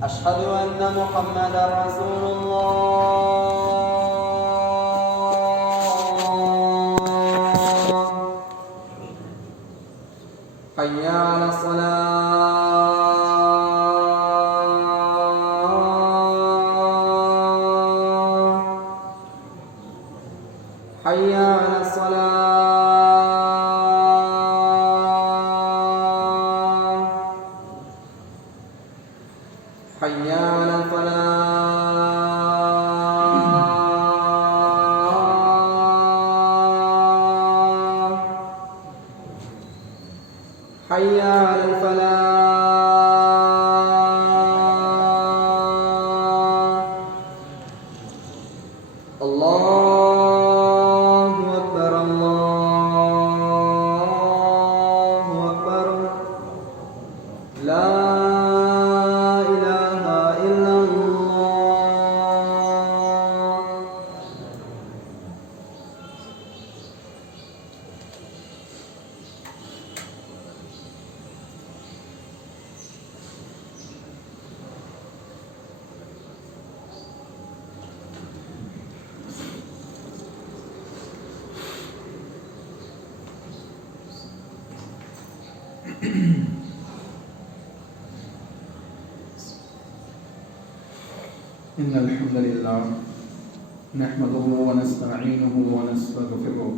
أشهد أن محمدا رسول الله. حي على الصلاة. حي على الصلاة. حي على الفلاح. حي على الفلاح. الله أكبر الله أكبر. لا إله إلا الله. إن الحمد لله نحمده ونستعينه ونستغفره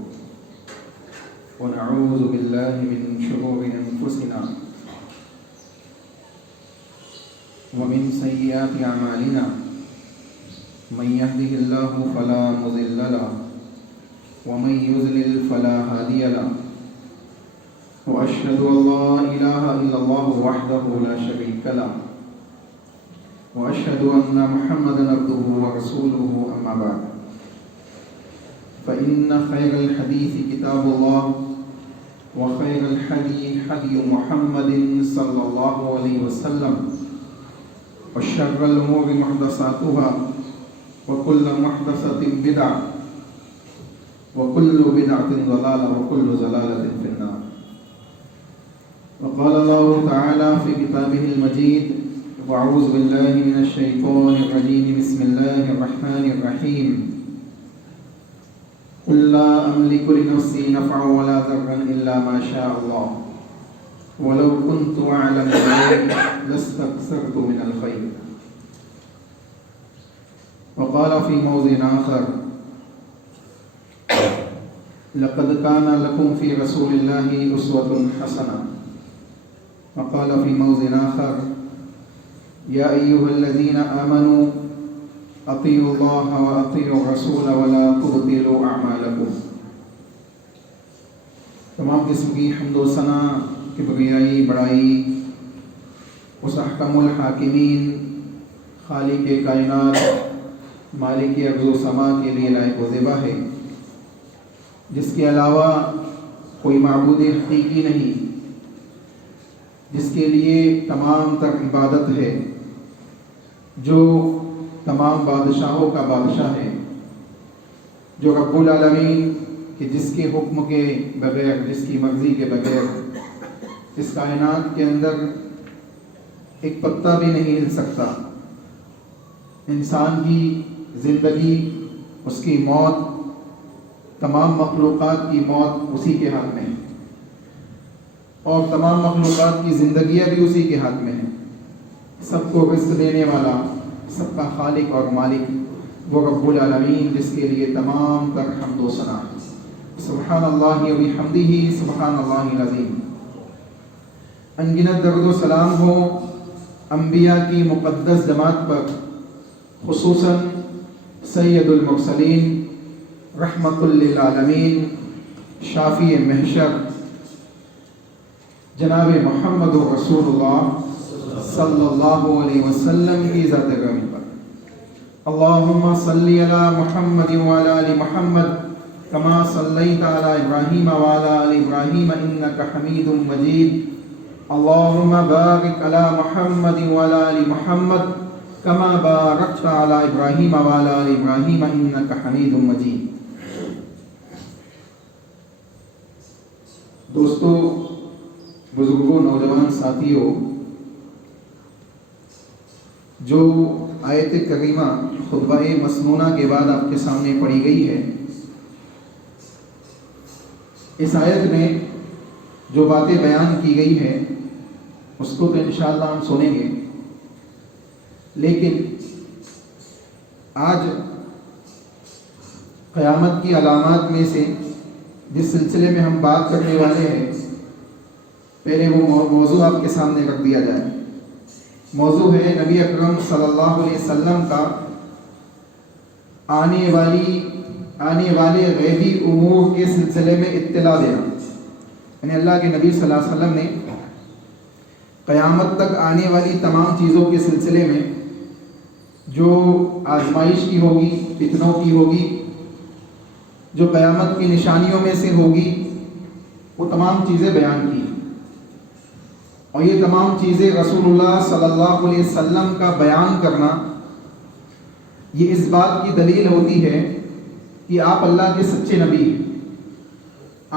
ونعوذ بالله من شرور أنفسنا ومن سيئات أعمالنا. من يهده الله فلا مضل له ومن يضلل فلا هادي له. وأشهد أن لا إله إلا الله وحده لا شريك له وأشهد أن محمدًا عبده ورسوله. أما بعد فإن خير الحديث كتاب الله وخير الهدي هدي محمد صلى الله عليه وسلم وشر الأمور محدثاتها وكل محدثة بدعة وكل بدعة ضلالة وكل ضلالة في النار. وقال الله تعالى في كتابه المجيد: وأعوذ بالله من الشيطان الرجيم. بسم الله الرحمن الرحيم. قل لا أملك لنفسي نفعا ولا ضرا إلا ما شاء الله ولو كنت أعلم الغيب لاستكثرت من الخير. وقال في موضع آخر: لقد كان لكم في رسول الله أسوة حسنة. وقال في موضع آخر: يا أيها الذين آمنوا أطيعوا الله وأطيعوا الرسول ولا تبطلوا أعمالكم. تمام قسم کی حمد و ثنا کبریائی بڑائی اس احکم الحاکمین خالق کائنات مالک ارض و سما کے لیے لائق و زیبا ہے، جس کے علاوہ کوئی معبود حقیقی نہیں، جس کے لیے تمام تر عبادت ہے، جو تمام بادشاہوں کا بادشاہ ہے، جو رب العالمین کہ جس کے حکم کے بغیر، جس کی مرضی کے بغیر اس کائنات کے اندر ایک پتا بھی نہیں ہل سکتا. انسان کی زندگی، اس کی موت، تمام مخلوقات کی موت اسی کے ہاتھ میں ہے، اور تمام مخلوقات کی زندگیاں بھی اسی کے ہاتھ میں ہیں. سب کو رزق دینے والا، سب کا خالق اور مالک وہ رب العالمین، جس کے لیے تمام تر حمد و ثنا. سبحان اللہ و بحمدہ، سبحان اللہ العظیم. انگنت درود و سلام ہو انبیاء کی مقدس جماعت پر، خصوصاً سید المرسلین، رحمت للعالمین، شافی محشر جناب محمد رسول اللہ صلی اللہ علیہ وسلم کی ذات گرامی پر. اللہم صلی علی محمد وعلی آل محمد کما صلیت علی ابراہیم وعلی آل ابراہیم انک حمید مجید. اللہم بارک علی محمد وعلی آل محمد کما بارکت علی ابراہیم وعلی آل ابراہیم انک حمید مجید. دوستو، بزرگوں، نوجوان ساتھیوں، جو آیت کریمہ خطبہ مسنونہ کے بعد آپ کے سامنے پڑھی گئی ہے، اس آیت میں جو باتیں بیان کی گئی ہے اس کو تو انشاءاللہ ہم سنیں گے، لیکن آج قیامت کی علامات میں سے جس سلسلے میں ہم بات کرنے والے ہیں، پہلے وہ موضوع آپ کے سامنے رکھ دیا جائے۔ موضوع ہے نبی اکرم صلی اللہ علیہ وسلم کا آنے والے غیبی امور کے سلسلے میں اطلاع دینا، یعنی اللہ کے نبی صلی اللہ علیہ وسلم نے قیامت تک آنے والی تمام چیزوں کے سلسلے میں جو آزمائش کی ہوگی، فتنوں کی ہوگی، جو قیامت کی نشانیوں میں سے ہوگی، وہ تمام چیزیں بیان کی، اور یہ تمام چیزیں رسول اللہ صلی اللہ علیہ وسلم کا بیان کرنا یہ اس بات کی دلیل ہوتی ہے کہ آپ اللہ کے سچے نبی ہیں۔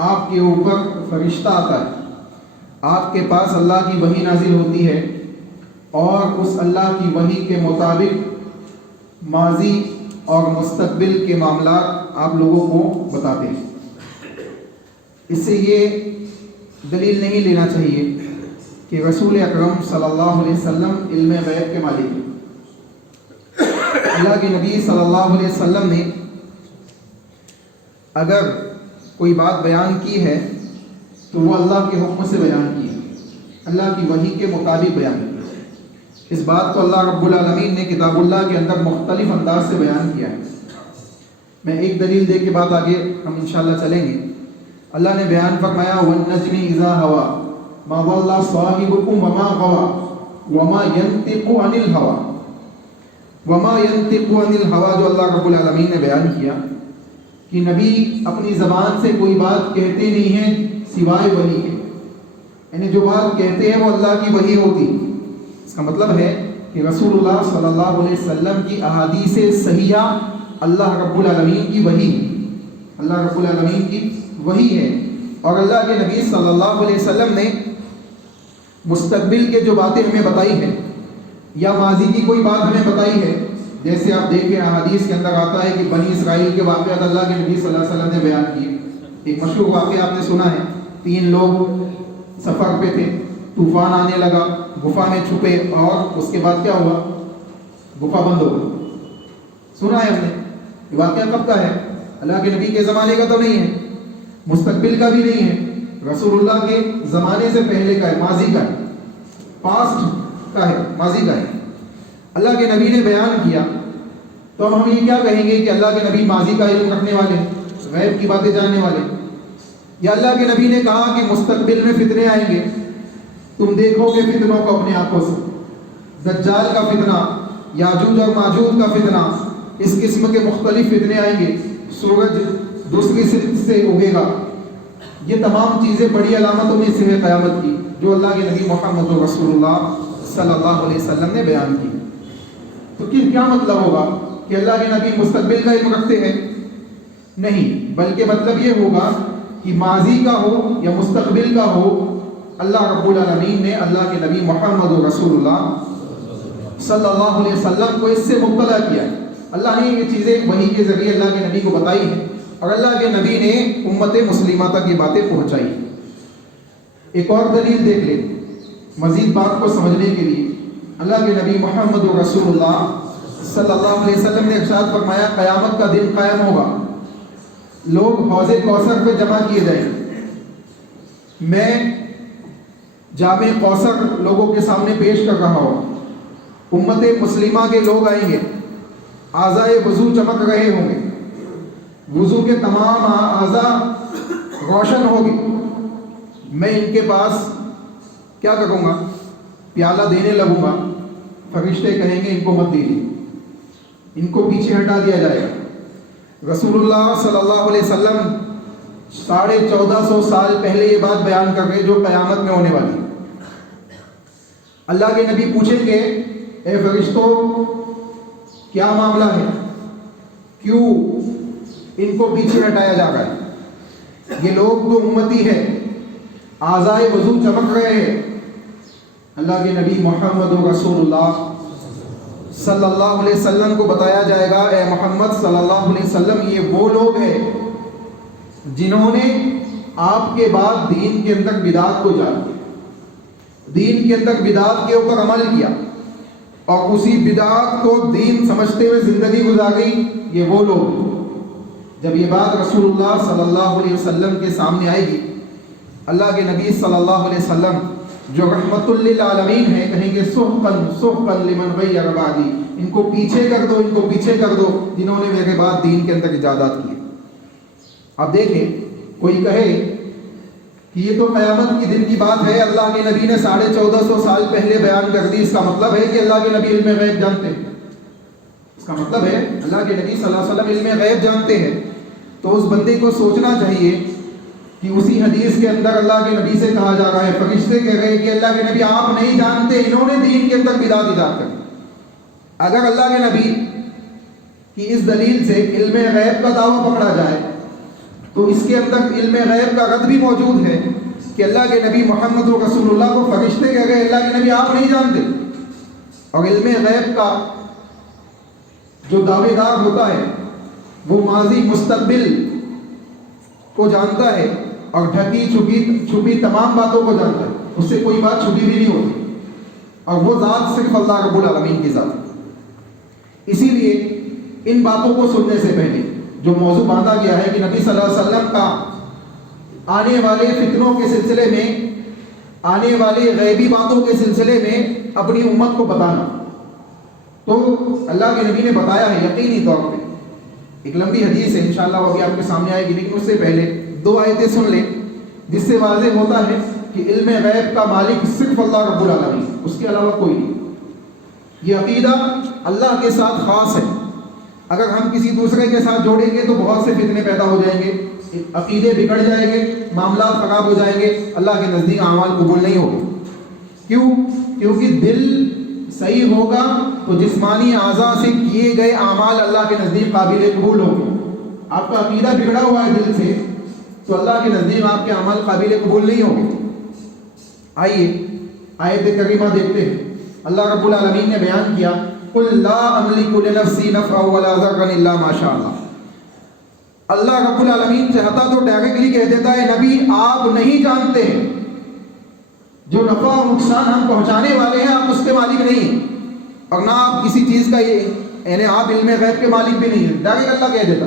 آپ کے اوپر فرشتہ آتا ہے، آپ کے پاس اللہ کی وحی نازل ہوتی ہے، اور اس اللہ کی وحی کے مطابق ماضی اور مستقبل کے معاملات آپ لوگوں کو بتاتے ہیں۔ اس سے یہ دلیل نہیں لینا چاہیے کہ رسول اکرم صلی اللہ علیہ وسلم علم غیب کے مالک ہیں۔ اللہ کے نبی صلی اللہ علیہ وسلم نے اگر کوئی بات بیان کی ہے تو وہ اللہ کے حکم سے بیان کی ہے، اللہ کی وحی کے مطابق بیان کی ہے۔ اس بات کو اللہ رب العالمین نے کتاب اللہ کے اندر مختلف انداز سے بیان کیا ہے۔ میں ایک دلیل دے کے بعد آگے ہم انشاءاللہ چلیں گے۔ اللہ نے بیان فرمایا وَالنَّجْمِ إِذَا هَوَىٰ مَا ضَلَّ صَاحِبُكُمْ وَمَا غَوَىٰ وَمَا يَنطِقُ عَنِ الْهَوَىٰ وَمَا يَنطِقُ عَنِ الْهَوَىٰ جو اللہ رب العالمین نے بیان کیا کہ نبی اپنی زبان سے کوئی بات کہتے نہیں ہیں سوائے وحی کے، یعنی جو بات کہتے ہیں وہ اللہ کی وحی ہوتی۔ اس کا مطلب ہے کہ رسول اللہ صلی اللہ علیہ وسلم کی احادیث صحیحہ اللہ رب العالمین کی وحی ہے، اللہ رب العالمین کی وحی ہے۔ اور اللہ کے نبی صلی اللہ علیہ وسلم نے مستقبل کے جو باتیں ہمیں بتائی ہیں یا ماضی کی کوئی بات ہمیں بتائی ہے، جیسے آپ دیکھیں احادیث کے اندر آتا ہے کہ بنی اسرائیل کے واقعات اللہ کے نبی صلی اللہ علیہ وسلم نے بیان کیے۔ ایک مشہور واقعہ آپ نے سنا ہے، 3 لوگ سفر پہ تھے، طوفان آنے لگا، گفا میں چھپے، اور اس کے بعد کیا ہوا؟ گفا بند ہو گئی۔ سنا ہے ہم نے، یہ واقعہ کب کا ہے؟ اللہ کے نبی کے زمانے کا تو نہیں ہے، مستقبل کا بھی نہیں ہے، رسول اللہ کے زمانے سے پہلے کا ہے، ماضی کا ہے، پاسٹ کا ہے، ماضی کا ہے۔ اللہ کے نبی نے بیان کیا تو ہم یہ کیا کہیں گے کہ اللہ کے نبی ماضی کا علم رکھنے والے، غیب کی باتیں جاننے والے؟ یا اللہ کے نبی نے کہا کہ مستقبل میں فتنے آئیں گے، تم دیکھو گے فتنوں کو اپنے آنکھوں سے، دجال کا فتنہ، یاجوج اور ماجوج کا فتنہ، اس قسم کے مختلف فتنے آئیں گے، سورج دوسری سمت سے اگے گا۔ یہ تمام چیزیں بڑی علامتوں میں سے ہے قیامت کی، جو اللہ کے نبی محمد رسول اللہ صلی اللہ علیہ وسلم نے بیان کی۔ تو کیا مطلب ہوگا کہ اللہ کے نبی مستقبل کا علم رکھتے ہیں؟ نہیں، بلکہ مطلب یہ ہوگا کہ ماضی کا ہو یا مستقبل کا ہو، اللہ رب العالمین نے اللہ کے نبی محمد رسول اللہ صلی اللہ علیہ وسلم کو اس سے مبتلا کیا ہے۔ اللہ نے یہ چیزیں وحی کے ذریعے اللہ کے نبی کو بتائی ہیں، اور اللہ کے نبی نے امت مسلمہ تک یہ باتیں پہنچائی۔ ایک اور دلیل دیکھ لیں مزید بات کو سمجھنے کے لیے۔ اللہ کے نبی محمد رسول اللہ صلی اللہ علیہ وسلم نے ارشاد فرمایا قیامت کا دن قائم ہوگا، لوگ حوض کوثر پہ جمع کیے جائیں گے، میں جامع کوثر لوگوں کے سامنے پیش کر رہا ہوں، امت مسلمہ کے لوگ آئیں گے، اعضائے وضو چمک رہے ہوں گے، وضو کے تمام اعضاء روشن ہوگی، میں ان کے پاس کیا کروں گا؟ پیالہ دینے لگوں گا، فرشتے کہیں گے ان کو مت دیجیے، ان کو پیچھے ہٹا دیا جائے گا۔ رسول اللہ صلی اللہ علیہ وسلم 1450 سال پہلے یہ بات بیان کر گئے جو قیامت میں ہونے والی۔ اللہ کے نبی پوچھیں گے اے فرشتوں کیا معاملہ ہے، کیوں ان کو پیچھے ہٹایا جا رہا ہے؟ یہ لوگ تو امتی ہے، اعضائے وضو چمک رہے ہیں۔ اللہ کے نبی محمد رسول اللہ صلی اللہ علیہ وسلم کو بتایا جائے گا اے محمد صلی اللہ علیہ وسلم یہ وہ لوگ ہیں جنہوں نے آپ کے بعد دین کے اندر بدعت کو جان دیا، دین کے اندر بدعت کے اوپر عمل کیا اور اسی بدعت کو دین سمجھتے ہوئے زندگی گزاری، یہ وہ لوگ۔ جب یہ بات رسول اللہ صلی اللہ علیہ وسلم کے سامنے آئے گی، اللہ کے نبی صلی اللہ علیہ وسلم جو رحمت للعالمین ہے کہیں گے سحقاً سحقاً لمن غیر بعدی، ان کو پیچھے کر دو، ان کو پیچھے کر دو جنہوں نے میرے بعد دین کے اندر ایجادات کی۔ اب دیکھیں کوئی کہے کہ یہ تو قیامت کی دن کی بات ہے، اللہ کے نبی نے 1450 سال پہلے بیان کر دی، اس کا مطلب ہے کہ اللہ کے نبی علم غیب جانتے ہیں، اس کا مطلب ہے اللہ کے نبی صلی اللہ علیہ وسلم علم غیب جانتے ہیں۔ تو اس بندے کو سوچنا چاہیے کہ اسی حدیث کے اندر اللہ کے نبی سے کہا جا رہا ہے، فرشتے کہہ رہے ہیں کہ اللہ کے نبی آپ نہیں جانتے، انہوں نے دین کے اندر بدعت ایجاد کر۔ اگر اللہ کے نبی کی اس دلیل سے علم غیب کا دعویٰ پکڑا جائے تو اس کے اندر علم غیب کا رد بھی موجود ہے کہ اللہ کے نبی محمد رسول اللہ کو فرشتے کہہ گئے اللہ کے نبی آپ نہیں جانتے، اور علم غیب کا جو دعوے دار ہوتا ہے وہ ماضی مستقبل کو جانتا ہے اور ڈھکی چھپی تمام باتوں کو جانتا ہے، اس سے کوئی بات چھپی بھی نہیں ہوتی، اور وہ ذات صرف اللہ رب العالمین کی ذات۔ اسی لیے ان باتوں کو سننے سے پہلے جو موضوع باندھا گیا ہے کہ نبی صلی اللہ علیہ وسلم کا آنے والے فتنوں کے سلسلے میں، آنے والے غیبی باتوں کے سلسلے میں اپنی امت کو بتانا، تو اللہ کے نبی نے بتایا ہے یقینی طور پہ۔ ایک لمبی حدیث ہے انشاءاللہ وہ بھی آپ کے سامنے آئے گی، لیکن اس سے پہلے 2 آیتیں سن لیں جس سے واضح ہوتا ہے کہ علم غیب کا مالک صرف اللہ رب العالمین، اس کے علاوہ کوئی نہیں۔ یہ عقیدہ اللہ کے ساتھ خاص ہے، اگر ہم کسی دوسرے کے ساتھ جوڑیں گے تو بہت سے فتنے پیدا ہو جائیں گے، عقیدے بگڑ جائیں گے، معاملات خراب ہو جائیں گے، اللہ کے نزدیک اعمال قبول نہیں ہوگے۔ کیونکہ دل صحیح ہوگا تو جسمانی اعضاء سے کیے گئے اعمال اللہ کے نزدیک قابل قبول ہوں گے۔ آپ کا عقیدہ بگڑا ہوا ہے دل سے تو اللہ کے نزدیک آپ کے اعمال قابل قبول نہیں ہوں گے۔ آئیے آیت کریمہ دیکھتے ہیں۔ اللہ رب العالمین نے بیان کیا قل لا املک لنفسی نفعا ولا ضرا الا ما شاء اللہ۔ اللہ رب العالمین چاہتا تو ڈائریکٹلی کہہ دیتا ہے نبی آپ نہیں جانتے، جو نفع اور نقصان ہم پہنچانے والے ہیں آپ اس کے مالک نہیں ہیں، اور نہ آپ کسی چیز کا یعنی آپ علم غیب کے مالک بھی نہیں ہیں، ڈائریکٹ اللہ کہہ دیتا۔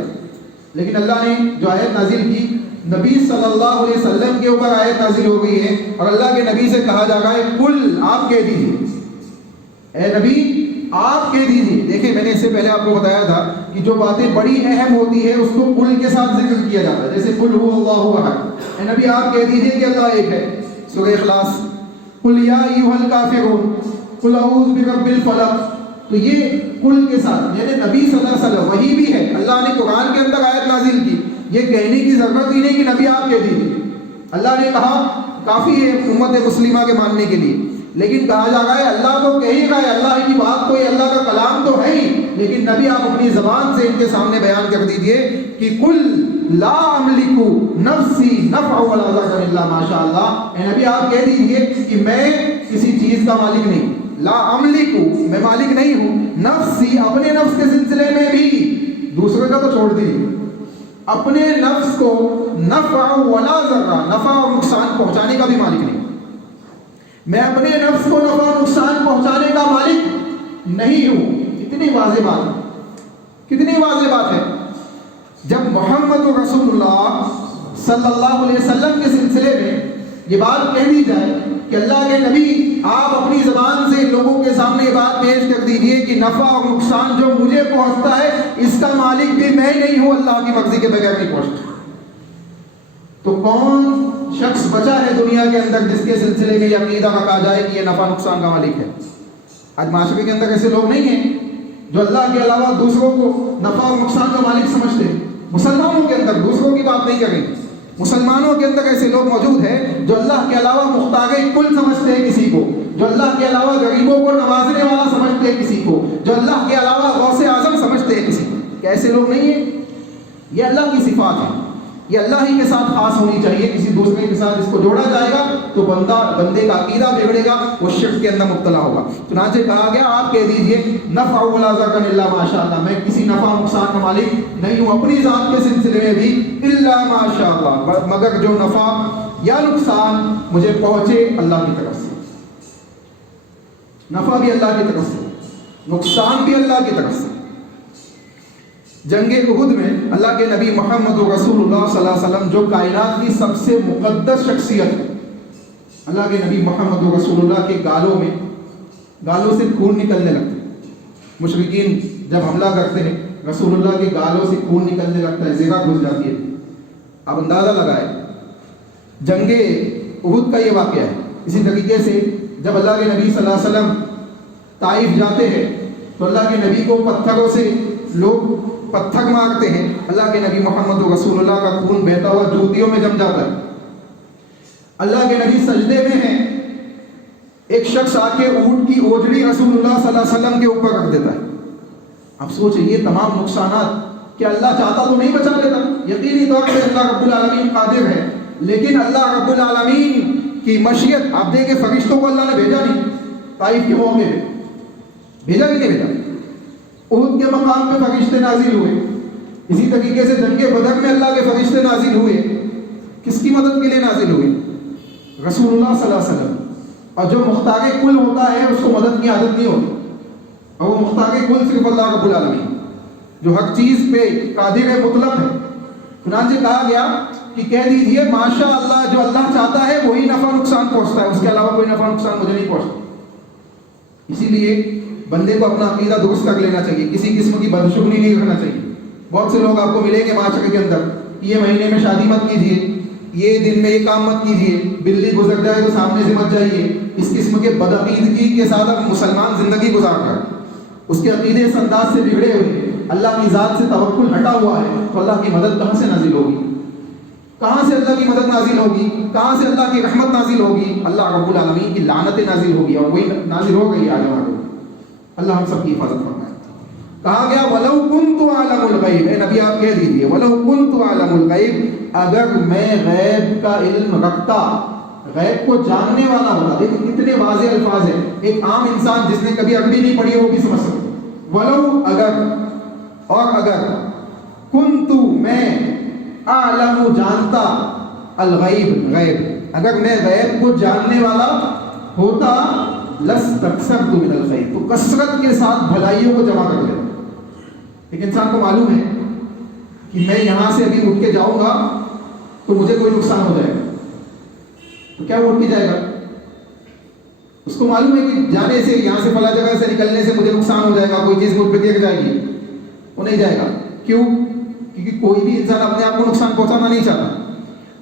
لیکن اللہ نے جو آیت نازل کی نبی صلی اللہ علیہ وسلم کے اوپر آیت نازل ہو گئی ہے، اور اللہ کے نبی سے کہا جا رہا ہے قل آپ کہہ دیجیے، اے نبی آپ کہہ دیجیے۔ دیکھیں میں نے اس سے پہلے آپ کو بتایا تھا کہ جو باتیں بڑی اہم ہوتی ہے اس کو قل کے ساتھ ذکر کیا جاتا ہے، جیسے قل هو اللہ احد، اے نبی آپ کہہ دیجیے کہ اللہ ایک ہے۔ سورہ اخلاص قل یا ایھا الکافرون قل اعوذ برب الفلق، تو یہ قل کے ساتھ یعنی نبی صلی اللہ علیہ وسلم وہی بھی ہے، اللہ نے قرآن کے اندر آیت نازل کی، یہ کہنے کی ضرورت ہی نہیں کہ نبی آپ کہہ دیجیے، اللہ نے کہا کافی ہے امت مسلمہ کے ماننے کے لیے، لیکن کہا جا رہا ہے اللہ تو کہے گا، اللہ کی بات تو یہ اللہ کا کلام تو ہے ہی، لیکن نبی آپ اپنی زبان سے ان کے سامنے بیان کر دیجئے کہ قل لا املک نفسی نفعا ولا ضرا الا ما شاء اللہ، اے نبی آپ کہہ دیجئے کہ میں کسی چیز کا مالک نہیں، لا املک میں مالک نہیں ہوں، نفسی اپنے نفس کے سلسلے میں بھی، دوسرے کا تو چھوڑ دیجیے، اپنے نفس کو نفع ولا ضرا نفع اور نقصان پہنچانے کا بھی مالک نہیں، میں اپنے نفس کو نفع اور نقصان پہنچانے کا مالک نہیں ہوں۔ کتنی واضح بات ہے، کتنی واضح بات ہے۔ جب محمد رسول اللہ صلی اللہ علیہ وسلم کے سلسلے میں یہ بات کہہ دی جائے کہ اللہ کے نبی آپ اپنی زبان سے لوگوں کے سامنے یہ بات پیش کر دیجئے کہ نفع اور نقصان جو مجھے پہنچتا ہے اس کا مالک بھی میں نہیں ہوں، اللہ کی مرضی کے بغیر نہیں پہنچتا، تو کون شخص بچا ہے دنیا کے اندر جس کے سلسلے میں یہ عقیدہ رکھا جائے کہ یہ نفع نقصان کا مالک ہے؟ آج معاشرے کے اندر ایسے لوگ نہیں ہیں جو اللہ کے علاوہ دوسروں کو نفع اور نقصان کا مالک سمجھتے ہیں۔ مسلمانوں کے اندر دوسروں کی بات نہیں کریں، مسلمانوں کے اندر ایسے لوگ موجود ہیں جو اللہ کے علاوہ مختار کل سمجھتے ہیں کسی کو، جو اللہ کے علاوہ غریبوں کو نوازنے والا سمجھتے ہیں کسی کو، جو اللہ کے علاوہ غوث اعظم سمجھتے ہیں کسی کو۔ کیا ایسے لوگ نہیں ہیں؟ یہ اللہ کی صفات ہے۔ یہ اللہ ہی کے ساتھ خاص ہونی چاہیے، کسی دوسرے کے ساتھ اس کو جوڑا جائے گا تو بندے کا عقیدہ بگڑے گا، وہ شرک کے اندر مبتلا ہوگا۔ چنانچہ کہا گیا آپ کہہ دیجئے نفع ولا ضر الا ما شاء اللہ، میں کسی نفع نقصان کا مالک نہیں ہوں اپنی ذات کے سلسلے میں بھی، الا ما شاء اللہ، مگر جو نفع یا نقصان مجھے پہنچے اللہ کی طرف سے، نفع بھی اللہ کی طرف سے، نقصان بھی اللہ کی طرف سے۔ جنگ احد میں اللہ کے نبی محمد رسول اللہ صلی اللہ علیہ وسلم جو کائنات کی سب سے مقدس شخصیت ہے، اللہ کے نبی محمد رسول اللہ کے گالوں سے خون نکلنے لگتے، مشرکین جب حملہ کرتے ہیں رسول اللہ کے گالوں سے خون نکلنے لگتا ہے، زیغہ گھس جاتی ہے۔ آپ اندازہ لگائے جنگ احد کا یہ واقعہ ہے۔ اسی طریقے سے جب اللہ کے نبی صلی اللہ علیہ وسلم طائف جاتے ہیں تو اللہ کے نبی کو پتھروں سے لوگ پتھر مارتے ہیں، اللہ کے نبی محمد رسول اللہ کا خون بہتا ہوا جوتیوں میں جم جاتا ہے۔ اللہ کے نبی سجدے میں ہیں، ایک شخص آ کے اونٹ کی اوجڑی رسول اللہ صلی اللہ علیہ وسلم کے اوپر رکھ دیتا ہے۔ اب سوچیں یہ تمام نقصانات کیا اللہ چاہتا تو نہیں بچا لیتا؟ یقینی طور پہ اللہ رب العالمین قادر ہے، لیکن اللہ رب العالمین کی مشیت، آپ دیکھیں فرشتوں کو اللہ نے بھیجا نہیں طائف کے موقع پہ، بھیجا کہ نہیں بھیجا؟ احد کے مقام پہ فرشتے نازل ہوئے، اسی طریقے سے جنگ بدر میں اللہ کے فرشتے نازل ہوئے، کس کی مدد کے لیے نازل ہوئے؟ رسول اللہ صلی اللہ علیہ وسلم۔ اور جو مختار کل ہوتا ہے اس کو مدد کی عادت نہیں ہوتی، اور وہ مختار کل صرف اللہ رب العالمین جو ہر چیز پہ قادر مطلق ہے۔ چنانچہ کہا گیا کہ کہہ دیجیے ماشاء اللہ، جو اللہ چاہتا ہے وہی نفع نقصان پہنچتا ہے، اس کے علاوہ کوئی نفع نقصان مجھے نہیں پہنچتا۔ اسی لیے بندے کو اپنا عقیدہ درست کر لینا چاہیے، کسی قسم کی بدشگنی نہیں رکھنا چاہیے۔ بہت سے لوگ آپ کو ملیں گے معاشرے کے اندر، یہ مہینے میں شادی مت کیجیے، یہ دن میں یہ کام مت کیجیے، بلی گزر جائے تو سامنے سے مت جائیے۔ اس قسم کے بدعقیدگی کے ساتھ اب مسلمان زندگی گزار رہا ہے، اس کے عقیدے اس انداز سے بگڑے ہوئے، اللہ کی ذات سے توکل ہٹا ہوا ہے، تو اللہ کی مدد کہاں سے نازل ہوگی؟ کہاں سے اللہ کی مدد نازل ہوگی؟ کہاں سے اللہ کی رحمت نازل ہوگی؟ اللہ رب العالمین کی لعنتیں نازل ہوگی، اور وہی نازل ہو گئی آج ہمارے۔ اللہ ہم سب کی حفاظت فرمائے۔ کہا گیا وَلَوْ كُنْتُ أَعْلَمُ الْغَيْبَ، اے نبی آپ کہہ دیجئے وَلَوْ كُنْتُ أَعْلَمُ الْغَيْبَ، اگر میں غیب کا علم رکھتا، غیب کو جاننے والا ہوتا۔ دیکھیں کتنے واضح الفاظ ہیں، ایک عام انسان جس نے کبھی عربی نہیں پڑھی وہ بھی سمجھ سکتا۔ وَلَوْ اگر، اور اگر، كُنْتُ میں، أَعْلَمُ جانتا، الغیب غیب، اگر میں غیب کو جاننے والا ہوتا، لَسْتَكْثَرْتُ مِنَ الْخَيْرِ، تو کثرت کے ساتھ بھلائیوں کو جمع کر لیتا۔ ایک انسان کو معلوم ہے کہ میں یہاں سے ابھی اٹھ کے جاؤں گا تو مجھے کوئی نقصان ہو جائے گا، تو کیا وہ اٹھ کے جائے گا؟ اس کو معلوم ہے کہ جانے سے، یہاں سے فلاں جگہ سے نکلنے سے مجھے نقصان ہو جائے گا، کوئی چیز مجھ پہ گر جائے گی، وہ نہیں جائے گا۔ کیوں؟ کیونکہ کوئی بھی انسان اپنے آپ کو نقصان پہنچانا نہیں چاہتا۔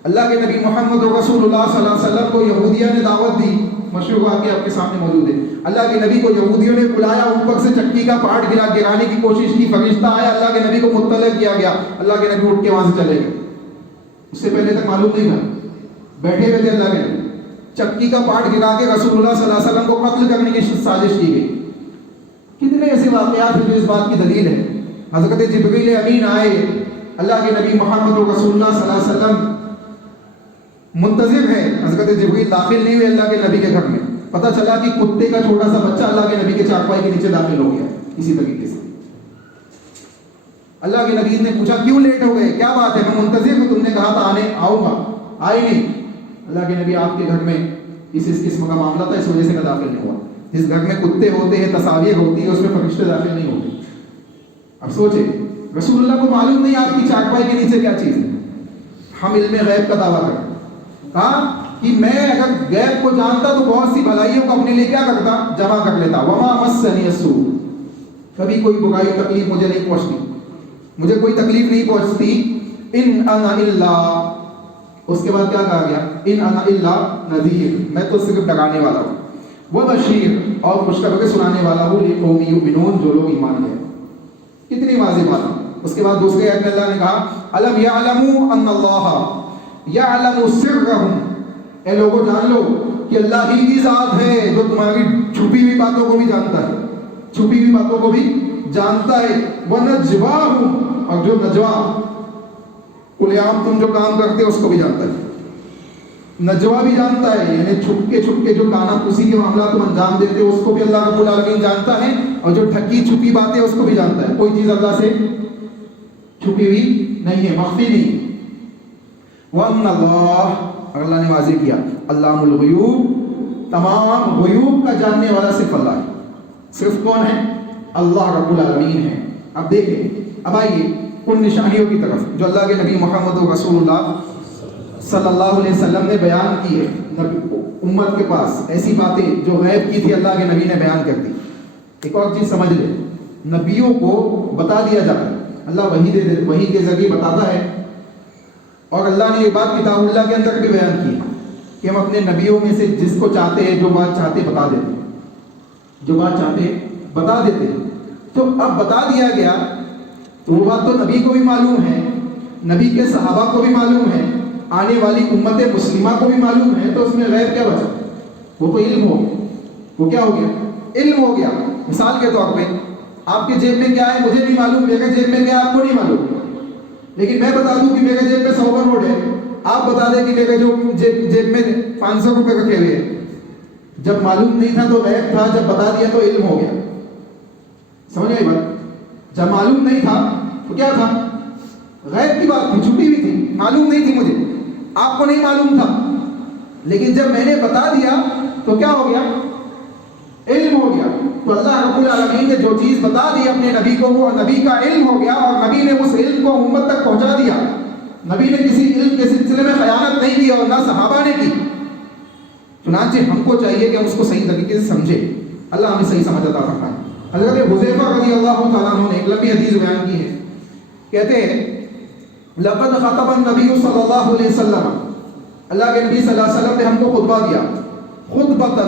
اللہ کے نبی محمد رسول اللہ صلی اللہ علیہ وسلم کو یہودیہ نے دعوت دی، مشہور واقعہ آپ کے سامنے موجود ہے۔ اللہ کے نبی کو یہودیوں نے بلایا، اوپر سے چکی کا پارٹ گرانے کی کوشش کی، فرشتہ آیا، اللہ کے نبی کو مطلع کیا گیا، اللہ کے نبی اٹھ کے وہاں سے چلے گئے۔ اس سے پہلے تک معلوم نہیں تھا، بیٹھے ہوئے تھے اللہ کے نبی، چکی کا پارٹ گرا کے رسول اللہ صلی اللہ علیہ وسلم کو قتل کرنے کی سازش کی گئی۔ کتنے ایسے واقعات ہیں جو اس بات کی دلیل ہے۔ حضرت جبریل امین آئے، اللہ کے نبی محمد رسول اللہ صلی اللہ علیہ وسلم منتظر ہے، حضرت جبریل داخل نہیں ہوئے اللہ کے نبی کے گھر میں، پتہ چلا کہ کتے کا چھوٹا سا بچہ اللہ کے نبی کے چارپائی کے نیچے داخل ہو گیا۔ اسی طریقے سے اللہ کے نبی نے پوچھا کیوں لیٹ ہو گئے، کیا بات ہے؟ میں منتظر ہوں، تم نے کہا تھا آؤں گا، آئے نہیں۔ اللہ کے نبی آپ کے گھر میں اس قسم کا معاملہ تھا، اس وجہ سے میں داخل نہیں ہوا۔ جس گھر میں کتے ہوتے ہیں، تصاویر ہوتی ہے، اس میں فرشتے داخل نہیں ہوتے۔ اب سوچے رسول اللہ کو معلوم نہیں آپ کی چارپائی کے نیچے کیا چیز ہے، ہم علم غیب کا دعویٰ کریں۔ کہا کہ میں اگر غیب کو جانتا تو بہت سی بھلائیوں کو اپنے لیے کیا کرتا، جمع کر لیتا۔ وما مسنی السوء، کبھی کوئی برائی تکلیف مجھے نہیں پہنچتی، مجھے کوئی تکلیف نہیں پہنچتی۔ ان انا الا، اس کے بعد کیا کہا گیا؟ ان انا الا نذیر، میں تو صرف ڈرانے والا ہوں، وبشیر، اور خوشخبری سنانے والا ہوں، لقوم یؤمنون، جو لوگ ایمان لے۔ کتنی واضح بات ہے۔ اس کے بعد دوسرے آیت میں اللہ نے کہا الم یعلموا ان اللہ یعلم سرہم، اے لوگوں جان لو کہ اللہ ہی کی ذات ہے جو تمہاری چھپی ہوئی باتوں کو بھی جانتا ہے، چھپی ہوئی باتوں کو بھی جانتا ہے۔ وَنَجْوَاهُمْ، اور جو نجوا کھلے عام تم جو کام کرتے ہو اس کو بھی جانتا ہے، نجوا بھی جانتا ہے، یعنی چھپ کے جو کانا پوسی کے معاملات تم انجام دیتے ہو اس کو بھی اللہ رب العالمین جانتا ہے، اور جو ڈھکی چھپی باتیں اس کو بھی جانتا ہے. کوئی چیز اللہ سے چھپی ہوئی نہیں ہے، مخفی نہیں. وَأَنَّ اللَّهَ، اللہ نے واضح کیا، علام الغیوب، تمام غیوب کا جاننے والا صرف اللہ ہے. صرف کون ہے؟ اللہ رب العالمین ہے. اب دیکھیں، اب آئیے ان نشانیوں کی طرف جو اللہ کے نبی محمد رسول اللہ صلی اللہ علیہ وسلم نے بیان کی ہے. امت کے پاس ایسی باتیں جو غیب کی تھی اللہ کے نبی نے بیان کر دی. ایک اور چیز سمجھ لیں، نبیوں کو بتا دیا جاتا ہے، اللہ وحی کے ذریعے بتاتا ہے، اور اللہ نے یہ بات کتاب اللہ کے اندر بھی بیان کی ہے کہ ہم اپنے نبیوں میں سے جس کو چاہتے ہیں جو بات چاہتے بتا دیتے ہیں، جو بات چاہتے بتا دیتے ہیں. تو اب بتا دیا گیا تو وہ بات تو نبی کو بھی معلوم ہے، نبی کے صحابہ کو بھی معلوم ہے، آنے والی امت مسلمہ کو بھی معلوم ہے، تو اس میں غیب کیا بچا؟ وہ تو علم ہو گیا. وہ کیا ہو گیا؟ علم ہو گیا. مثال کے طور پہ آپ کے جیب میں کیا ہے مجھے نہیں معلوم، میرے جیب میں کیا ہے آپ کو نہیں معلوم، لیکن میں بتا دوں کہ میرے جیب میں 100 کا نوٹ ہے، آپ بتا دیں کہ میرے جو جیب میں 500 روپے رکھے ہوئے ہیں. جب معلوم نہیں تھا تو غیب تھا، جب بتا دیا تو علم ہو گیا. سمجھ آئی بات؟ جب معلوم نہیں تھا تو کیا تھا؟ غیب کی بات تھی، چھپی ہوئی تھی، معلوم نہیں تھی مجھے، آپ کو نہیں معلوم تھا. لیکن جب میں نے بتا دیا تو کیا ہو گیا؟ علم ہو گیا. تو اللہ رب العالمین نے جو چیز بتا دی اپنے نبی کو وہ نبی کا علم ہو گیا، اور نبی نے اس علم کو امت تک پہنچا دیا. نبی نے کسی علم کے سلسلے میں خیانت نہیں کی اور نہ صحابہ نے کی. چنانچہ ہم کو چاہیے کہ ہم اس کو صحیح طریقے سے سمجھیں. اللہ ہمیں صحیح سمجھ عطا فرمائے. حضرت حذیفہ رضی اللہ تعالیٰ عنہ نے ایک لمبی حدیث بیان کی ہے. کہتے ہیں لقد خطب النبی صلی اللہ علیہ وسلم، اللہ کے نبی صلی اللہ علیہ وسلم نے ہم کو خطبہ دیا، خطبۃ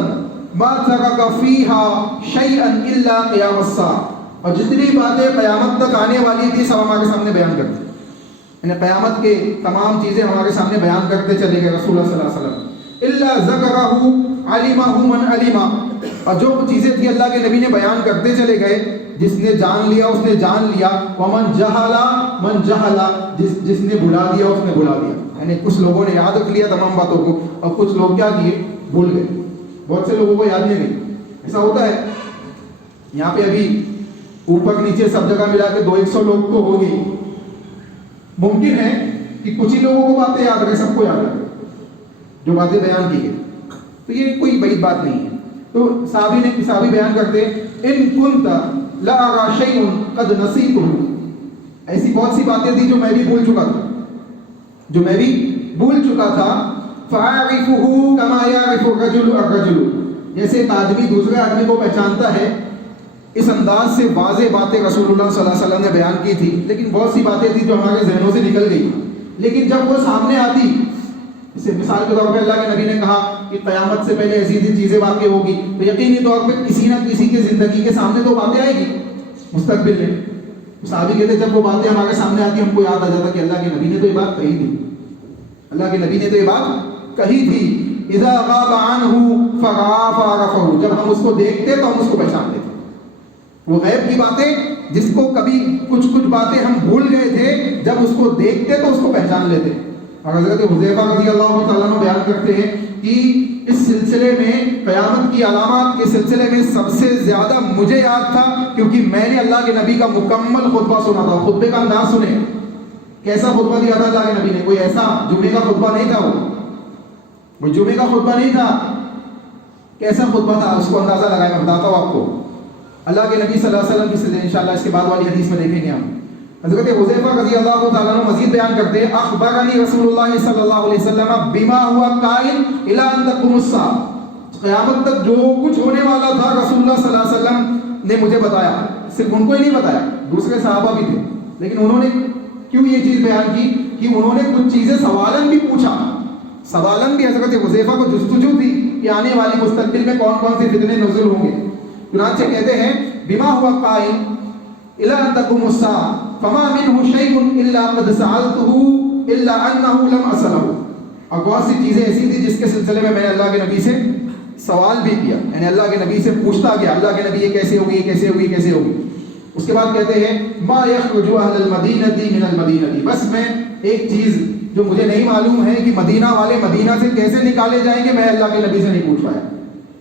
ما ترک فیہا شیئا الا قیام الساعہ، اور جتنی باتیں قیامت تک آنے والی تھی سب ہمارے سامنے بیان کرتے، یعنی قیامت کے تمام چیزیں ہمارے سامنے بیان کرتے چلے گئے رسول اللہ صلی اللہ علیہ وسلم. الا ذکرہ علمہ من علمہ، اور جو چیزیں تھی اللہ کے نبی نے بیان کرتے چلے گئے، جس نے جان لیا اس نے جان لیا، ومن جہلا من جہلا، جس نے بھلا دیا اس نے بھلا دیا. یعنی کچھ لوگوں نے یاد رکھ لیا تمام باتوں کو، اور کچھ لوگ کیا کیے؟ بھول گئے. بہت سے لوگوں کو یاد نہیں رہی. ایسا ہوتا ہے یہاں پہ ابھی اوپر نیچے سب جگہ ملا کے 200 لوگ تو ہو گئی. ممکن ہے کہ کچھ ہی لوگوں کو باتیں یاد رہے، سب کو یاد رہے جو باتیں بیان کی گئی. تو یہ کوئی بڑی بات نہیں ہے. تو صحابی بیان کرتے ان کنت لأرى شيء قد نسيته، ایسی بہت سی باتیں تھی جو میں بھی بھول چکا تھا، فأعرفه كما يعرف الرجل الرجل، جیسے ایک آدمی دوسرے آدمی کو پہچانتا ہے، اس انداز سے واضح باتیں رسول اللہ صلی اللہ علیہ وسلم نے بیان کی تھی. لیکن بہت سی باتیں تھی جو ہمارے ذہنوں سے نکل گئی، لیکن جب وہ سامنے آتی، اسے مثال کے طور پہ اللہ کے نبی نے کہا کہ قیامت سے پہلے ایسی چیزیں واقع ہوگی، تو یقینی طور پہ کسی نہ کسی کے زندگی کے سامنے تو باتیں آئے گی مستقبل میں. صحابی کہتے جب وہ باتیں ہمارے سامنے آتی ہم کو یاد آ جاتا کہ اللہ کے نبی نے تو یہ بات کہی تھی، اللہ کے نبی نے تو یہ بات کہی تھی. اذا غاب عنہ فعرفہ، جب ہم اس کو دیکھتے تو ہم اس کو پہچانتے تھے. وہ غیب کی باتیں جس کو کبھی کچھ باتیں ہم بھول گئے تھے، جب اس کو دیکھتے تو اس کو پہچان لیتے. اور حضرت حذیفہ رضی اللہ تعالیٰ عنہ بیان کرتے ہیں کہ اس سلسلے میں قیامت کی علامات کے سلسلے میں سب سے زیادہ مجھے یاد تھا، کیونکہ میں نے اللہ کے نبی کا مکمل خطبہ سنا تھا. خطبے کا انداز سنیں، کیسا خطبہ دیا تھا اللہ کے نبی نے. کوئی ایسا جمعے کا خطبہ نہیں تھا، وہ جمعے کا خطبہ نہیں تھا. کیسا خطبہ تھا اس کو اندازہ لگائے، میں بتاتا ہوں آپ کو. اللہ کے نبی صلی اللہ علیہ وسلم کی انشاءاللہ اس کے بعد والی حدیث میں دیکھیں گے ہم. حضرت حذیفہ رضی اللہ تعالیٰ عنہ مزید بیان کرتے ہیں اخبرنی رسول اللہ صلی اللہ علیہ وسلم بما ہوا قائل الی ان تقوم الساعہ، قیامت تک جو کچھ ہونے والا تھا رسول اللہ صلی اللہ علیہ وسلم نے مجھے بتایا. صرف ان کو ہی نہیں بتایا، دوسرے صحابہ بھی تھے، لیکن انہوں نے کیوں یہ چیز بیان کی کہ انہوں نے کچھ چیزیں سوالن بھی پوچھا. سوالن بھی حضرت حذیفہ کو جستجو تھی کہ آنے والی مستقبل میں کون کون سے فتنے نزول ہوں گے. چنانچہ کہتے ہیں بما ہوا قائل الی ان تقوم الساعہ فما منه شيء الا قد سالته الا انه لم اساله. اور بہت سی چیزیں ایسی تھی جس کے سلسلے میں نے اللہ کے نبی سے سوال بھی کیا، یعنی اللہ کے نبی سے پوچھتا گیا، اللہ کے نبی یہ کیسے ہوگی، یہ کیسے ہوگی، کیسے ہوگی. اس کے بعد کہتے ہیں ما یخرج اہل المدینۃ من المدینۃ، بس میں ایک چیز جو مجھے نہیں معلوم ہے کہ مدینہ والے مدینہ سے کیسے نکالے جائیں گے، میں اللہ کے نبی سے نہیں پوچھ پایا۔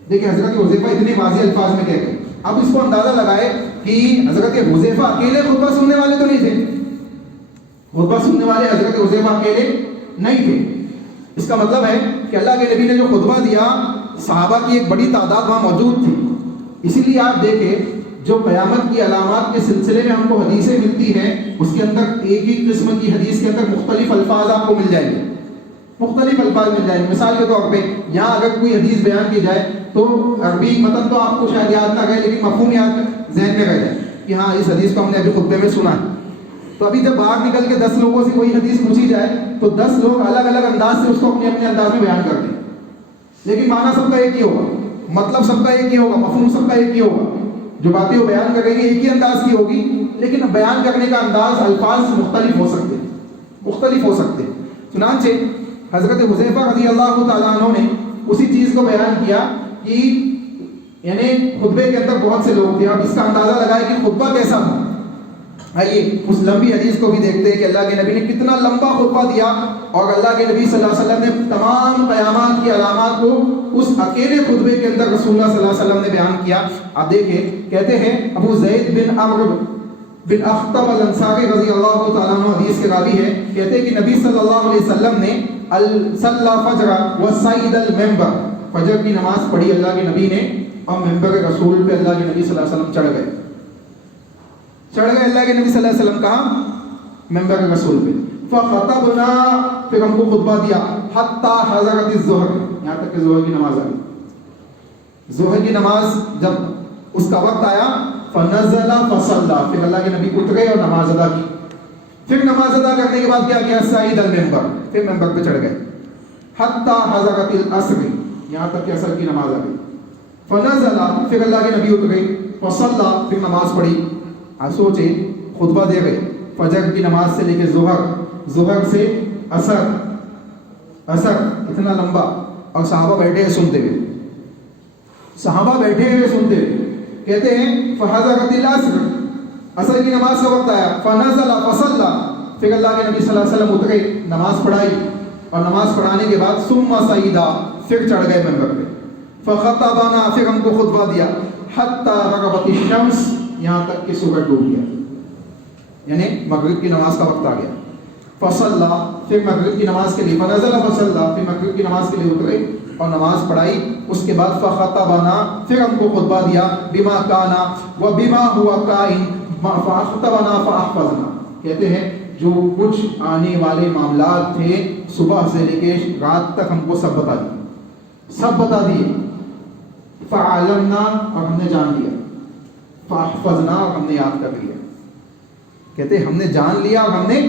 دیکھیں حضرت حذیفہ اتنے واضح الفاظ میں کہہ گئے۔ اب اس کو اندازہ لگائے کہ حضرت حذیفہ اکیلے خطبہ سننے والے تو نہیں تھے، خطبہ سننے والے حضرت حذیفہ اکیلے نہیں تھے۔ اس کا مطلب ہے کہ اللہ کے نبی نے جو خطبہ دیا صحابہ کی ایک بڑی تعداد وہاں موجود تھی۔ اسی لیے آپ دیکھیں جو قیامت کی علامات کے سلسلے میں ہم کو حدیثیں ملتی ہیں، اس کے اندر ایک ہی قسم کی حدیث کے اندر مختلف الفاظ آپ کو مل جائیں گے، مختلف الفاظ مل جائیں گے۔ مثال کے طور پہ یہاں اگر کوئی حدیث بیان کی جائے تو عربی متن تو آپ کو شاید یاد نہ رہے، لیکن مفہوم یاد ذہن میں رہ جائے کہ ہاں اس حدیث کو ہم نے ابھی خطبے میں سنا ہے۔ تو ابھی جب باہر نکل کے 10 لوگوں سے کوئی حدیث پوچھی جائے تو 10 لوگ الگ الگ انداز سے اس کو اپنے اپنے انداز میں بیان کرتے ہیں، لیکن معنی سب کا ایک ہی ہوگا، مطلب سب کا ایک ہی ہوگا، مفہوم سب کا ایک ہی ہوگا۔ جو باتیں وہ بیان کریں گے ایک ہی انداز کی ہوگی، لیکن بیان کرنے کا انداز، الفاظ مختلف ہو سکتے ہیں، مختلف ہو سکتے ہیں۔ چنانچہ حضرت حذیفہ رضی اللہ تعالیٰ عنہ نے اسی چیز کو بیان کیا کہ یعنی خطبے کے اندر بہت سے لوگ تھے۔ اب اس کا اندازہ لگائے کہ خطبہ کیسا تھا۔ آئیے اس لمبی حدیث کو بھی دیکھتے ہیں کہ اللہ کے نبی نے کتنا لمبا خطبہ دیا، اور اللہ کے نبی صلی اللہ علیہ وسلم نے تمام قیامات کی علامات کو اس اکیلے خطبے کے اندر رسول اللہ صلی اللہ علیہ وسلم نے بیان کیا۔ آپ دیکھیں کہتے ہیں ابو زید بن عمرو بن اخطب الانصاری رضی اللہ تعالیٰ عنہ حدیث کے راوی ہے، کہتے ہیں کہ نبی صلی اللہ علیہ وسلم نے صلی فجر وصعد المنبر، فجر کی نماز پڑھی اللہ کے نبی نے، اور منبر رسول پہ اللہ کے نبی صلی اللہ علیہ وسلم چڑھ گئے اللہ کے نبی صلی اللہ علیہ وسلم کہاں؟ منبر رسول پہ۔ فخطبنا، پھر ہم کو خطبہ دیا، حتی حضرت الظہر، یہاں تک کہ ظہر کی نماز آئی۔ ظہر کی نماز جب اس کا وقت آیا، فنزل فصلى، پھر اللہ کے نبی اترے اور نماز ادا کی۔ پھر نماز ادا کرنے کے بعد کیا کیا؟ صعید المنبر، پھر منبر پہ چڑھ گئے۔ حتی حضرت العصر، یہاں تک کہ عصر کی نماز آ گئی۔ فنزل، پھر اللہ کے نبی اترے، فصلى، پھر نماز پڑھی۔ آپ سوچیں خطبہ دے گئے فجر کی نماز سے لے کے ظہر سے عصر اتنا لمبا، اور صحابہ بیٹھے ہیں سنتے ہوئے، کہتے ہیں فحضرت العصر، عصر کی نماز کا وقت آیا، فنزل فصلى، پھر اللہ کے نبی صلی اللہ علیہ وسلم اترے، نماز پڑھائی، اور نماز پڑھانے کے بعد ثم صعدا، پھر چڑھ گئے منبر پہ۔ فخطبنا، پھر ہم کو خطبہ دیا، حتی غربت الشمس، یہاں تک کہ سورج ڈوب گیا، یعنی مغرب کی نماز کا وقت آ گیا۔ فصلى، پھر مغرب کی نماز کے لیے، فنزل فصلى، پھر مغرب کی نماز کے لیے اترے اور نماز پڑھائی۔ اس کے بعد فخطبنا، پھر ہم کو خطبہ دیا، بما كان وبما هو كائن، فخطبنا فاحفظنا، کہتے ہیں جو کچھ آنے والے معاملات تھے صبح سے لے کے رات تک ہم کو سب بتا دیے۔ فعلمنا، اور ہم نے جان لیا، فاحفظنا، اور ہم نے یاد کر لیا۔ کہتے ہیں ہم نے جان لیا اور ہم نے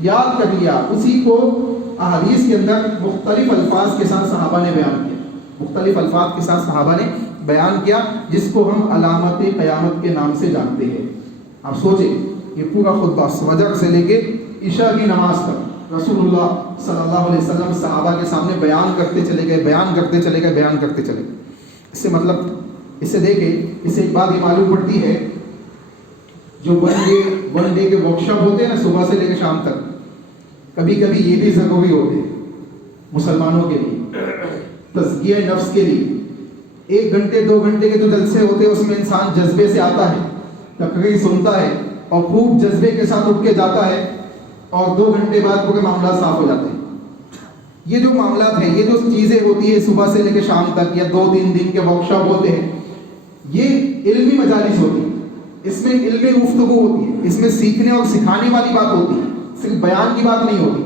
یاد کر لیا۔ اسی کو احادیث کے اندر مختلف الفاظ کے ساتھ صحابہ نے بیان کیا، جس کو ہم علامت قیامت کے نام سے جانتے ہیں۔ آپ سوچیں یہ پورا خطبہ فجر سے لے کے عشاء کی نماز تک رسول اللہ صلی اللہ علیہ وسلم صحابہ کے سامنے بیان کرتے چلے گئے۔ اس سے مطلب، اس سے دیکھیں، اس سے ایک بات یہ معلوم پڑتی ہے، جو ون ڈے کے ورک شاپ ہوتے ہیں نا صبح سے لے کے شام تک، کبھی کبھی یہ بھی ضروری ہوتے ہیں مسلمانوں کے لیے، تزکیہ نفس کے لیے۔ 1 گھنٹے 2 گھنٹے کے جو جلسے ہوتے ہیں اس میں انسان جذبے سے آتا ہے، تقریر سنتا ہے اور خوب جذبے کے ساتھ اٹھ کے جاتا ہے، اور 2 گھنٹے بعد پورے معاملات صاف ہو جاتے ہیں۔ یہ جو معاملات ہیں، یہ جو چیزیں ہوتی ہیں صبح سے لے کے شام تک، یا 2-3 دن کے ورک شاپ ہوتے ہیں، یہ علمی مجالس ہوتی ہے، اس میں علمی گفتگو ہوتی ہے، اس میں سیکھنے اور سکھانے والی بات ہوتی ہے، صرف بیان کی بات نہیں ہوتی۔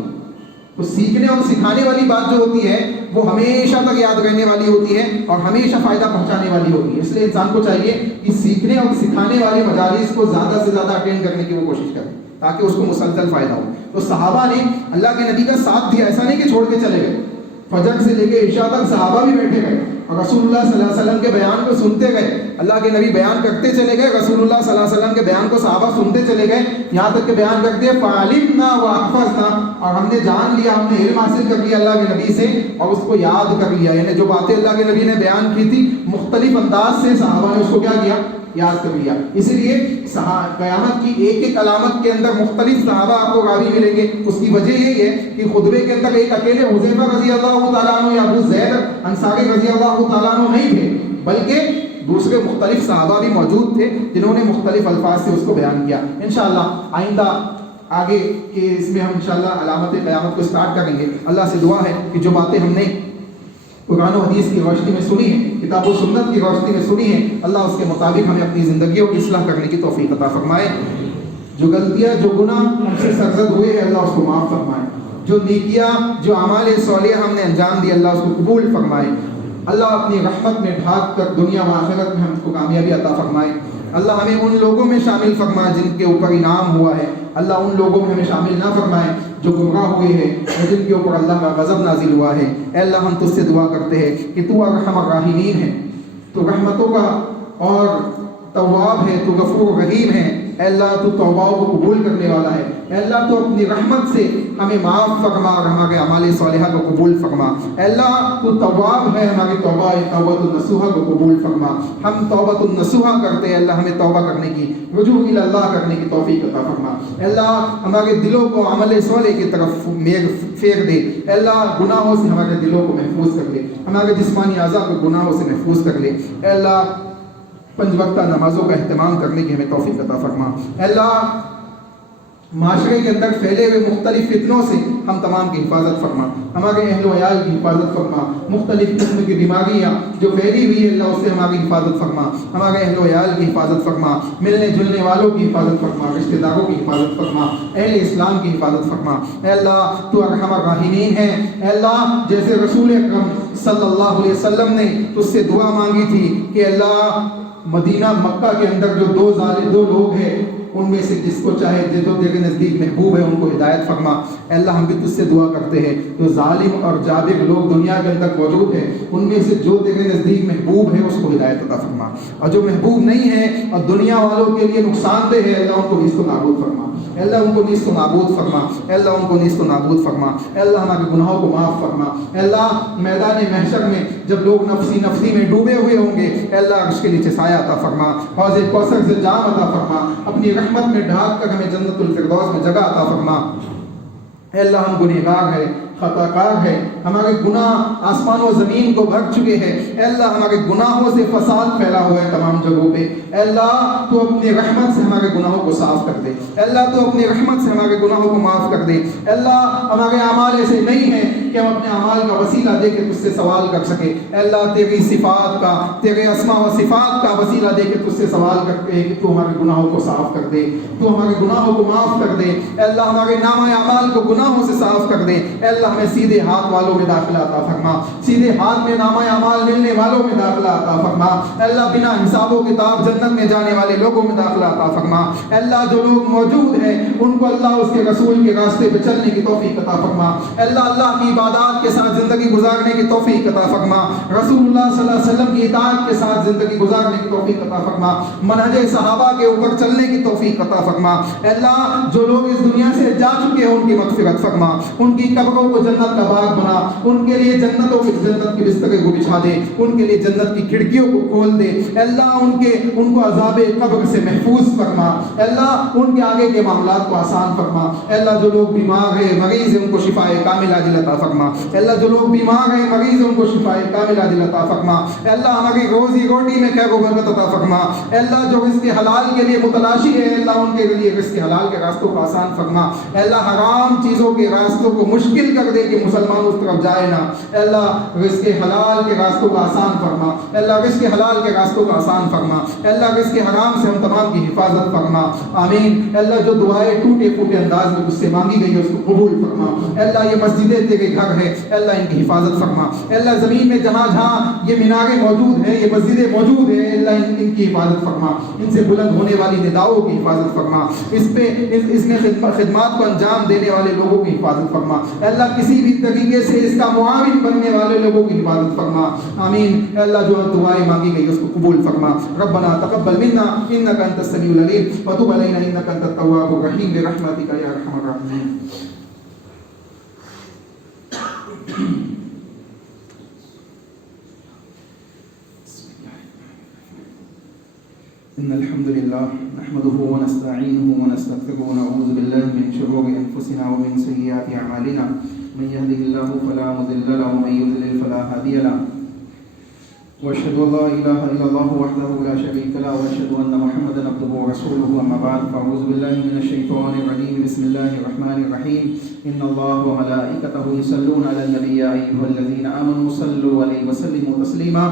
تو سیکھنے اور سکھانے والی بات جو ہوتی ہے وہ ہمیشہ تک یاد رہنے والی ہوتی ہے اور ہمیشہ فائدہ پہنچانے والی ہوتی ہے۔ اس لیے انسان کو چاہیے کہ سیکھنے اور سکھانے والے مجالس کو زیادہ سے زیادہ اٹینڈ کرنے کی وہ کوشش کرے، تاکہ اس کو مسلسل فائدہ ہو۔ تو صحابہ نے اللہ کے نبی کا ساتھ دیا، ایسا نہیں کہ چھوڑ کے چلے گئے۔ فجر سے لے کے عشاء تک صحابہ بھی بیٹھے گئے اور رسول اللہ صلی اللہ علیہ وسلم کے بیان کو سنتے گئے۔ اللہ کے نبی بیان کرتے چلے گئے، رسول اللہ صلی اللہ علیہ وسلم کے بیان کو صحابہ سنتے چلے گئے، یہاں تک کہ بیان کرتے ہیں فعلمنا واحفظنا، اور ہم نے جان لیا، ہم نے علم حاصل کر لیا اللہ کے نبی سے اور اس کو یاد کر لیا۔ یعنی جو باتیں اللہ کے نبی نے بیان کی تھی مختلف انداز سے صحابہ نے اس کو کیا کیا؟ یاد کر لیا. اسی لیے قیامت کی ایک ایک علامت کے اندر مختلف صحابہ آپ کو راوی ملیں گے. اس کی وجہ یہی ہے کہ خطبے کے اندر ایک اکیلے حذیفہ رضی اللہ تعالیٰ عنہ یا ابو زید انصاری رضی اللہ تعالیٰ عنہ نہیں تھے، بلکہ دوسرے مختلف صحابہ بھی موجود تھے جنہوں نے مختلف الفاظ سے اس کو بیان کیا. انشاءاللہ آئندہ آگے کے اس میں ہم انشاءاللہ علامت قیامت کو سٹارٹ کریں گے. اللہ سے دعا ہے کہ جو باتیں ہم نے قرآن و حدیث کی روشنی میں سنی ہے، کتاب و سنت کی روشنی میں سنی ہے، اللہ اس کے مطابق ہمیں اپنی زندگیوں کی اصلاح کرنے کی توفیق عطا فرمائے. جو غلطیاں جو گناہ ہم سے سرزد ہوئے ہیں اللہ اس کو معاف فرمائے. جو نیکیاں جو اعمال صالحہ ہم نے انجام دی اللہ اس کو قبول فرمائے. اللہ اپنی رحمت میں ڈھانپ کر دنیا و آخرت میں ہم کو کامیابی عطا فرمائے. اللہ ہمیں ان لوگوں میں شامل فرمائے جن کے اوپر انعام ہوا ہے. اللہ ان لوگوں میں ہمیں شامل نہ فرمائے جو گمراہ ہوئے ہیں اور جن کے اوپر اللہ کا غضب نازل ہوا ہے. اے اللہ ہم تجھ سے دعا کرتے ہیں کہ تو ارحم الراحمین ہے، تو رحمتوں کا اور تواب ہے، تو غفور رحیم ہے. اے اللہ تو توبہ کو قبول کرنے والا ہے. اے اللہ تو اپنی رحمت سے ہمیں معاف فرما اور ہمارے اعمال صالحہ کو قبول فرما. اے اللہ تو تواب ہے، ہماری توبہ توبۃ النصوحہ کو قبول فرما. ہم توبۃ النصوحہ کرتے ہیں، اللہ ہمیں توبہ کرنے کی، رجوع الی اللہ کرنے کی توفیق عطا فرما. اے اللہ ہمارے دلوں کو عمل صالح کی طرف پھیر دے. اے اللہ گناہوں سے ہمارے دلوں کو محفوظ کر لے، ہمارے جسمانی اعضاء کو گناہوں سے محفوظ کر لے. اے اللہ 5 وقتہ نمازوں کا اہتمام کرنے کی ہمیں توفیق عطا فرما. اے اللہ معاشرے کے اندر پھیلے ہوئے مختلف فتنوں سے ہم تمام کی حفاظت فرما. ہمارے اہل و عیال کی حفاظت فرما. مختلف قسم کی بیماریاں جو پھیلی ہوئی ہے اللہ اس سے ہماری حفاظت فرما. ہمارے اہل و عیال کی حفاظت فرما. ملنے جلنے والوں کی حفاظت فرما. رشتہ داروں کی حفاظت فرما. اہل اسلام کی حفاظت فرما. اے اللہ تو ارحم الراحمین ہے. اے اللہ جیسے رسول اکرم صلی اللہ علیہ وسلم نے تجھ سے دعا مانگی تھی کہ اللہ مدینہ مکہ کے اندر جو دو لوگ ہیں ان میں سے جس کو چاہے جو تیرے نزدیک محبوب ہے ان کو ہدایت فرما. اے اللہ ہم بھی تجھ سے دعا کرتے ہیں جو ظالم اور جابر لوگ دنیا کے اندر موجود ہیں ان میں سے جو تیرے نزدیک محبوب ہے اس کو ہدایت عطا فرما، اور جو محبوب نہیں ہے اور دنیا والوں کے لیے نقصان دہ ہے اللہ ان کو نیست و نابود فرما. اے اللہ ان کو نیست و نابود فرما. اے اللہ ان کو نیست و نابود فرما. اے اللہ ہمارے گناہوں کو معاف فرما. اے اللہ میدان محشر میں جب لوگ نفسی میں ڈوبے ہوئے ہوں گے اے اللہ عرش کے نیچے سایہ عطا فرما. حوض کوثر سے جام عطا فرما. اپنی رحمت میں ڈھانپ کر ہمیں جنت الفردوس میں جگہ عطا فرما. اے اللہ ہم گنہگار ہیں، خطا کار ہے، ہمارے گناہ آسمان و زمین کو بھر چکے ہیں. اے اللہ ہمارے گناہوں سے فساد پھیلا ہوا ہے تمام جگہوں پہ. اے اللہ تو اپنی رحمت سے ہمارے گناہوں کو صاف کر دے. اے اللہ تو اپنی رحمت سے ہمارے گناہوں کو معاف کر دے. اے اللہ ہمارے اعمال ایسے نہیں ہیں کہ ہم اپنے اعمال کا وسیلہ دے کے تجھ سے سوال کر سکے. اے اللہ تیری صفات کا، تیرے اسماء و صفات کا وسیلہ دے کے تجھ سے سوال کرتے ہیں کہ تو ہمارے گناہوں کو صاف کر دے، تو ہمارے گناہوں کو معاف کر دے. اے اللہ ہمارے نامہ اعمال کو گناہوں سے صاف کر دے. اے اللہ ہمیں سیدھے ہاتھ والوں میں داخلہ عطا فرما. سیدھے ہاتھ میں نامہ اعمال ملنے والوں میں داخلہ عطا فرما. اے اللہ بنا حساب و کتاب جنت میں جانے والے لوگوں میں داخلہ عطا فرما. اے اللہ جو لوگ موجود ہیں ان کو اللہ اس کے رسول کے راستے پہ چلنے کی توفیق عطا فرما. اے اللہ اللہ کی عبادات کے ساتھ زندگی گزارنے کی توفیق عطا فرما. رسول اللہ صلی اللہ علیہ وسلم کی اطاعت کے ساتھ زندگی گزارنے کی توفیق عطا فرما. منہج صحابہ کے اوپر چلنے کی توفیق عطا فرما. اے اللہ جو لوگ اس دنیا سے جا چکے ہیں ان کی مغفرت فرما. ان کی قبروں کو جنت کا باغ بنا. ان کے لیے جنت کی بستریں کو بچھا دے. ان کے لیے جنت کی کھڑکیوں کو کھول دے. اے اللہ ان کو عذاب قبر سے محفوظ فرما. اے اللہ ان کے آگے کے معاملات کو آسان فرما. اے اللہ جو لوگ بیمار ہیں مریض ہیں ان کو شفائے کاملہ عاجل عطا فرما. اے اللہ جو لوگ بیمار ہیں مریض ہیں ان کو شفائے کاملہ عاجل عطا فرما. اے اللہ ہماری روزی روٹی میں خیر و برکت عطا فرما. اے اللہ جو رزق حلال کے لیے متلاشی ہے اللہ ان کے لیے رزق حلال کے راستوں کو آسان فرما. اے اللہ حرام چیزوں کے راستوں کو مشکل کر دے کہ مسلمان اس طرف جائے نہ. اے اللہ رزق حلال کے راستوں کو آسان فرما. اے اللہ رزق حلال کے راستوں کو آسان فرما. اے اللہ رزق حرام سے ہم تمام کی حفاظت فرما. آمین. اے اللہ جو دعائیں ٹوٹے پھوٹے انداز میں تجھ سے مانگی گئی ہے اس کو قبول فرما. اے اللہ یہ مسجدیں تیرے گھر ہے اے اللہ ان کی حفاظت فرما. اے اللہ زمین میں جہاں جہاں یہ میناریں موجود ہیں یہ مسجدیں موجود ہیں اے اللہ ان کی حفاظت فرما. ان سے بلند ہونے والی نداؤں کی حفاظت فرما. اس میں خدمات کو انجام دینے والے لوگوں کی حفاظت فرما. اے اللہ کسی بھی طریقے سے اس کا معاون بننے والے لوگوں کی حفاظت فرما. آمین. اے اللہ جو دعائیں مانگی گئی اس کو قبول فرما. ربنا تقبل منا انك انت السميع العليم وتب علينا انك انت التواب الرحيم برحمتك يا ارحم الراحمين. إن الحمد لله نحمده ونستعينه ونستغفره ونعوذ بالله من شرور أنفسنا ومن سيئات أعمالنا من يهده الله فلا مضل له ومن يضلل فلا هادي له وأشهد أن لا إله إلا الله وحده لا شريك له وأشهد أن محمدا عبده ورسوله أما بعد فأعوذ بالله من الشيطان الرجيم بسم الله الرحمن الرحيم إن الله وملائكته يصلون على النبي يا أيها الذين آمنوا صلوا عليه وسلموا تسليما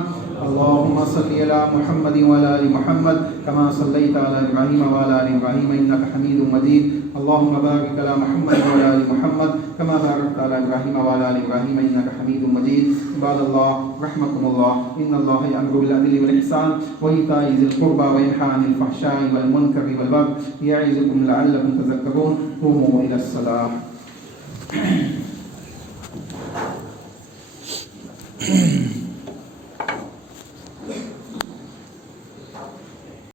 اللهم صل على محمد وعلى آل محمد كما صليت على إبراهيم وعلى آل إبراهيم إنك حميد مجيد اللهم بارك على محمد وعلى آل محمد كما باركت على إبراهيم وعلى آل إبراهيم إنك حميد مجيد عباد الله رحمكم الله إن الله يأمر بالعدل والإحسان وإيتاء ذي القربى وينهى عن الفحشاء والمنكر والبغي يعظكم لعلكم تذكرون قوموا إلى الصلاة